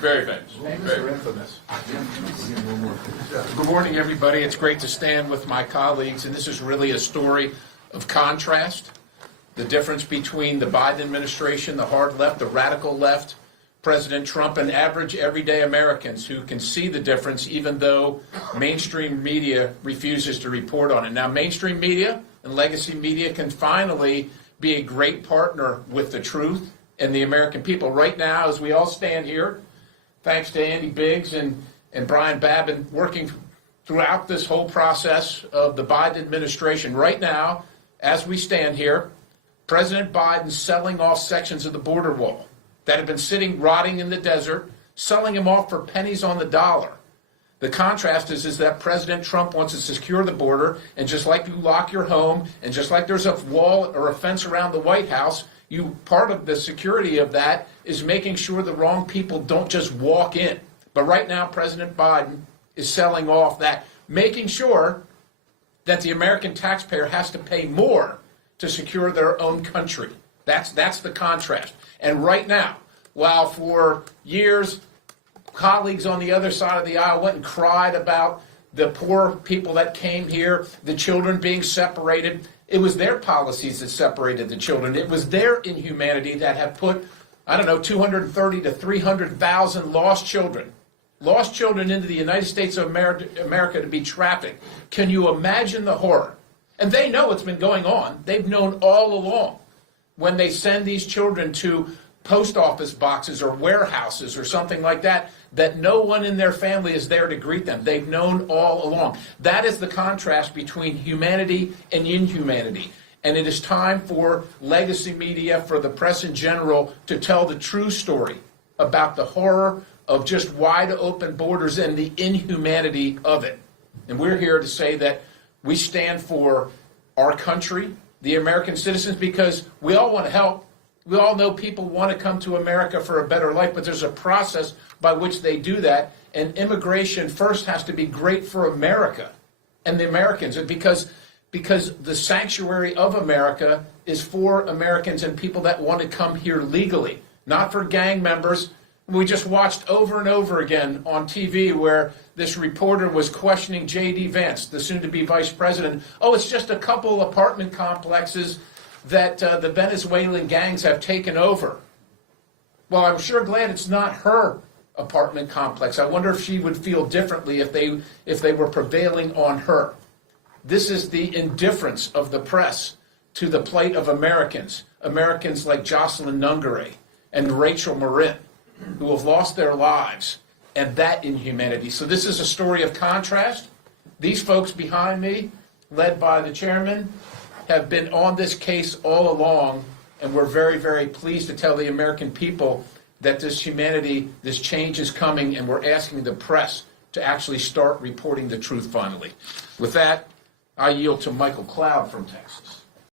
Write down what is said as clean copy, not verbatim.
Very famous. Very Infamous. Good morning, everybody. It's great to stand with my colleagues, and this is really a story of contrast. The difference between the Biden administration, the hard left, the radical left, President Trump, and average everyday Americans who can see the difference even though mainstream media refuses to report on it. Now, mainstream media and legacy media can finally be a great partner with the truth and the American people. Right now, as we all stand here, thanks to Andy Biggs and Brian Babin working throughout this whole process of the Biden administration, right now, as we stand here, President Biden's selling off sections of the border wall that have been sitting rotting in the desert, selling them off for pennies on the dollar. The contrast is that President Trump wants to secure the border, and just like you lock your home, and just like there's a wall or a fence around the White House, part of the security of that is making sure the wrong people don't just walk in. But right now, President Biden is selling off that, making sure that the American taxpayer has to pay more to secure their own country. That's the contrast. And right now, while for years, colleagues on the other side of the aisle went and cried about the poor people that came here, the children being separated, it was their policies that separated the children. It was their inhumanity that have put, 230 to 300,000 lost children into the United States of America to be trafficked. Can you imagine the horror? And they know it's been going on. They've known all along. When they send these children to post office boxes or warehouses or something like that, that no one in their family is there to greet them. They've known all along. That is the contrast between humanity and inhumanity. And it is time for legacy media, for the press in general, to tell the true story about the horror of just wide open borders and the inhumanity of it. And we're here to say that we stand for our country, the American citizens, because we all want to help. We all know people want to come to America for a better life, but there's a process by which they do that. And immigration first has to be great for America and the Americans, because the sanctuary of America is for Americans and people that want to come here legally, not for gang members. We just watched over and over again on TV where this reporter was questioning J.D. Vance, the soon-to-be vice president. Oh, it's just a couple apartment complexes that the Venezuelan gangs have taken over. Well, I'm sure glad it's not her apartment complex. I wonder if she would feel differently if they were prevailing on her. This is the indifference of the press to the plight of Americans like Jocelyn Nungare and Rachel Marin, who have lost their lives, and that inhumanity. So this is a story of contrast. These folks behind me, led by the chairman, have been on this case all along, and we're very, very pleased to tell the American people that this humanity, this change is coming, and we're asking the press to actually start reporting the truth finally. With that, I yield to Michael Cloud from Texas.